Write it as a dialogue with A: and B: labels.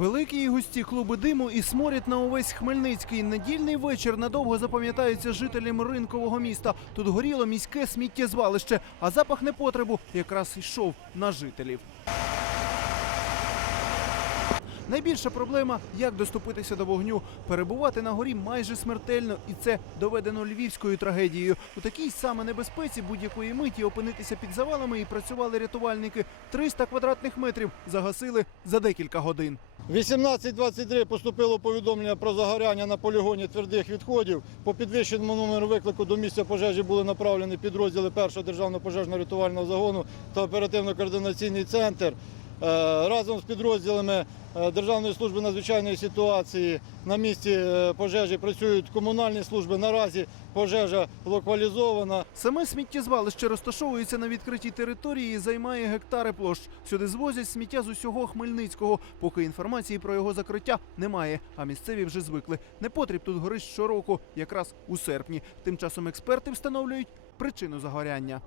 A: Великі і густі клуби диму і сморід на увесь Хмельницький. Недільний вечір надовго запам'ятається жителям ринкового міста. Тут горіло міське сміттєзвалище, а запах непотребу якраз йшов на жителів. Найбільша проблема як доступитися до вогню. Перебувати на горі майже смертельно, і це доведено львівською трагедією. У такій саме небезпеці будь-якої миті опинитися під завалами і працювали рятувальники. 300 квадратних метрів загасили за декілька годин.
B: 18.23 поступило повідомлення про загоряння на полігоні твердих відходів. По підвищеному номеру виклику до місця пожежі були направлені підрозділи 1-го державного пожежно-рятувального загону та оперативно-координаційний центр. Е, Разом з підрозділами е, Державної служби надзвичайної ситуації на місці е, пожежі працюють комунальні служби. Наразі пожежа локалізована.
A: Саме сміттєзвалище розташовується на відкритій території і займає гектари площ. Сюди звозять сміття з усього Хмельницького. Поки інформації про його закриття немає. А місцеві вже звикли. Непотріб тут горить щороку, якраз у серпні. Тим часом експерти встановлюють причину загоряння.